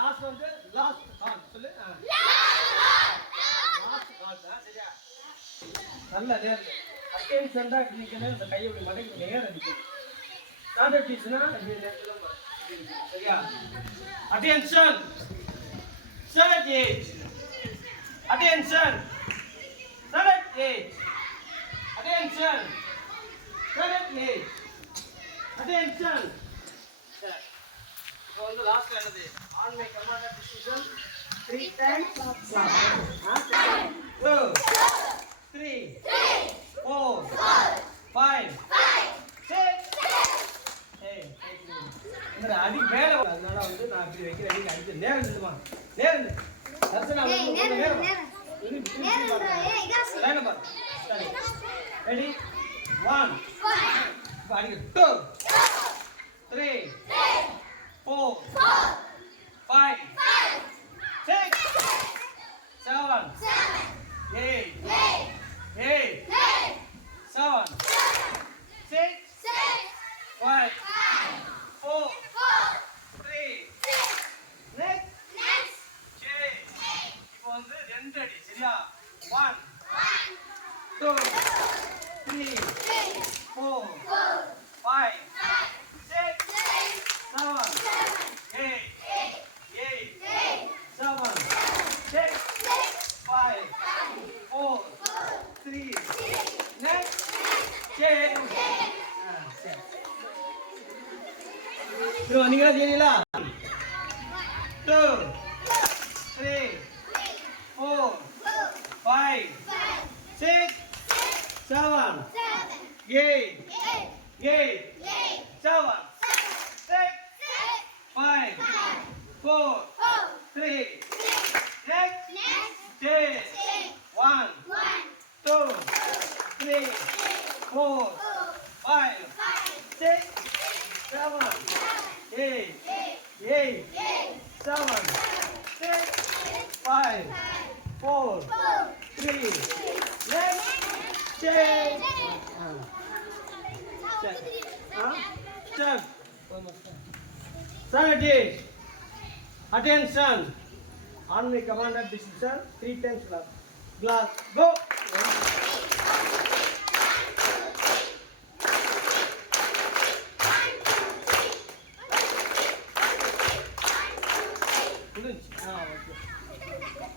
லாஸ்ட் வந்து last call சொல்லு. Last call தான் சரியா? நல்ல நேரம் அட்டென்ஷன் தான் நிக்கணும். இந்த கையை இப்படி மடக்கி நேரம் நிக்கணும். ஸ்டாண்டர்ட் டீச்சர்னா இப்படி நேரத்துல சரியா? Attention select age. Attention select age. Attention select age. Attention. இப்போ வந்து லாஸ்ட்ல என்னது? on my command of decision 3 times of class. 2 3 4 5 6. ஏய் இந்த அடி மேல அதனால வந்து நான் இப்படி வைக்கிறேன். நீங்க அடிச்சு நேரம் நில்லுமா. நேரம் நில்லு. தர்சனா வந்து நேரம். நேரம் ஏய் இதாஸ். லைன் பாரு. ரெடி 1 இப்போ அடிங்க 2 3 4 5 6 7 8 7 6 5 4 3 next இப்போ வந்து ரெண்டு அடி சரியா? 1 2 3 4 5 6 7 8 7 6 5 4 3 next change. நீங்களா செய்யலா? 2 3 4 5 6 7 8 7 6 5 4 3 next change. 1 2 3 4 5 6 7 8 7 6 5 4 3 next change. Check. Sanity. Attention. On my command of decision 3 times glass. Go. Okay.